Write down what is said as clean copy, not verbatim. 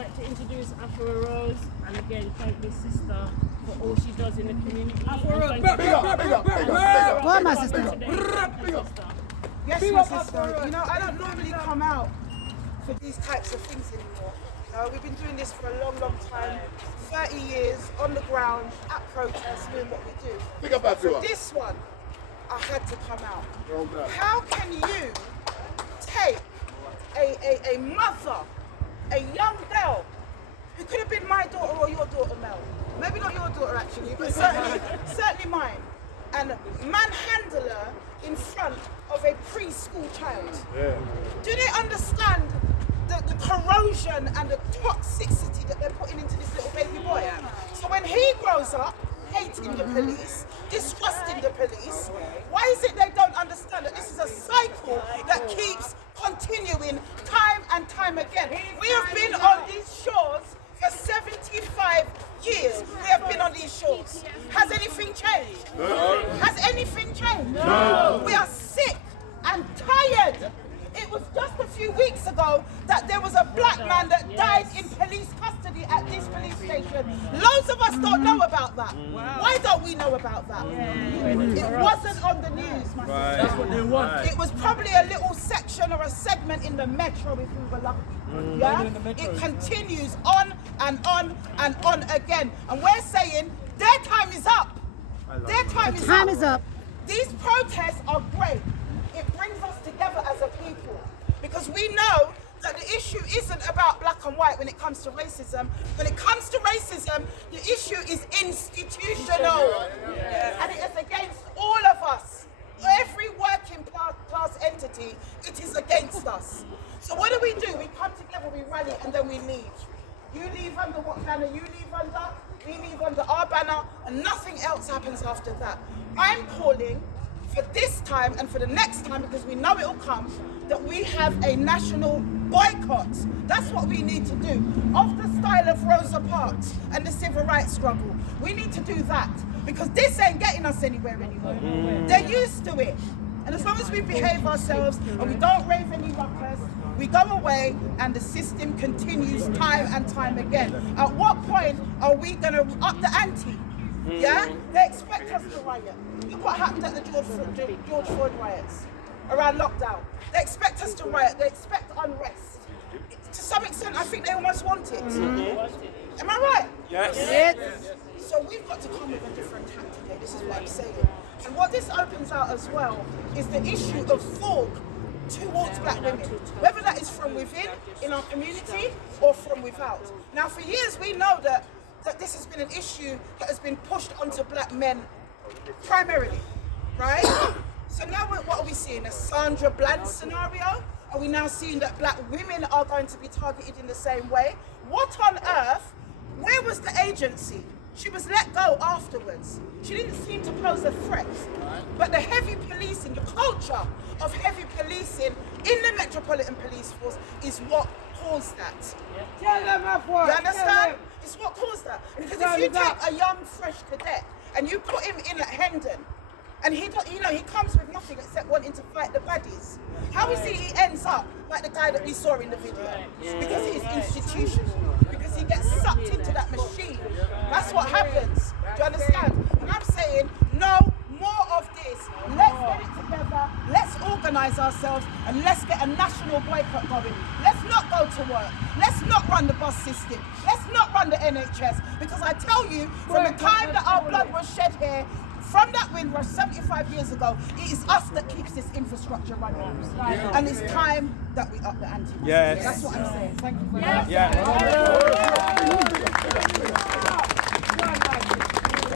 like to introduce Afro Rose and again thank my sister for all she does in the community. Afro Rose, big up. Go on, my sister. Yes, my sister. You know, I don't normally come out for these types of things anymore. You know, we've been doing this for a long, long time. 30 years on the ground at protests, doing what we do. Big up, For this one, I had to come out. How can you take a mother, a young girl, who could have been my daughter or your daughter, Mel, maybe not your daughter actually, but certainly mine, and manhandle her in front of a preschool child? Yeah. Do they understand the corrosion and the toxicity that they're putting into this little baby boy? So when he grows up, hating the police, distrusting the police, why is it they don't understand that this is a cycle that keeps continuing time and time again? We have been on these shores for 75 years. We have been on these shores. Has anything changed? No. Has anything changed? No. We are sick and tired. It was just a few weeks ago that there was a black man that died in police custody at this police station. Loads of us don't know about that. Why don't we know about that? It wasn't on the news, my sister. That's what they want. It was probably a little section or a segment in the metro if we were lucky. Yeah? It continues on and on and on again. And we're saying their time is up. Their time is up. These protests are great. It brings us together as a people because we know that the issue isn't about black and white when it comes to racism. When it comes to racism, the issue is institutional. And it is against all of us. Every working class entity, it is against us. So what do? We come together, we rally, and then we leave. You leave under what banner you leave under, we leave under our banner, and nothing else happens after that. I'm calling for this time and for the next time, because we know it will come, that we have a national boycott. That's what we need to do. Of the style of Rosa Parks and the civil rights struggle. We need to do that, because this ain't getting us anywhere anymore. They're used to it. And as long as we behave ourselves and we don't raise any ruckus, we go away and the system continues time and time again. At what point are we going to up the ante? Yeah? They expect us to riot. Look what happened at the George Floyd riots around lockdown. They expect us to riot. They expect unrest. To some extent, I think they almost want it. Am I right? Yes. So we've got to come with a different tack today. This is what I'm saying. And what this opens out as well is the issue of fog towards black women, whether that is from within in our community or from without. Now, for years we know that this has been an issue that has been pushed onto black men primarily, right? So now what are we seeing? A Sandra Bland scenario? Are we now seeing that black women are going to be targeted in the same way? What on earth? Where was the agency? She was let go afterwards. She didn't seem to pose a threat. But the heavy policing, the culture of heavy policing in the Metropolitan Police Force is what caused that. You understand? It's what caused that. Because if you take a young, fresh cadet and you put him in at Hendon, and he comes with nothing except wanting to fight the baddies, how is he ends up like the guy that we saw in the video? Because it is institutional. Because he gets sucked into that machine. That's what happens. Do you understand? And I'm saying, no more of this. Let's get it together. Let's organise ourselves and let's get a national boycott going. Let's not go to work. Let's not run the bus system. Let's not run the NHS. Because I tell you, from the time that our blood was shed here, from that windrush 75 years ago, it is us that keeps this infrastructure running. And it's time that we up the ante. Yes. That's what I'm saying. Thank you very much.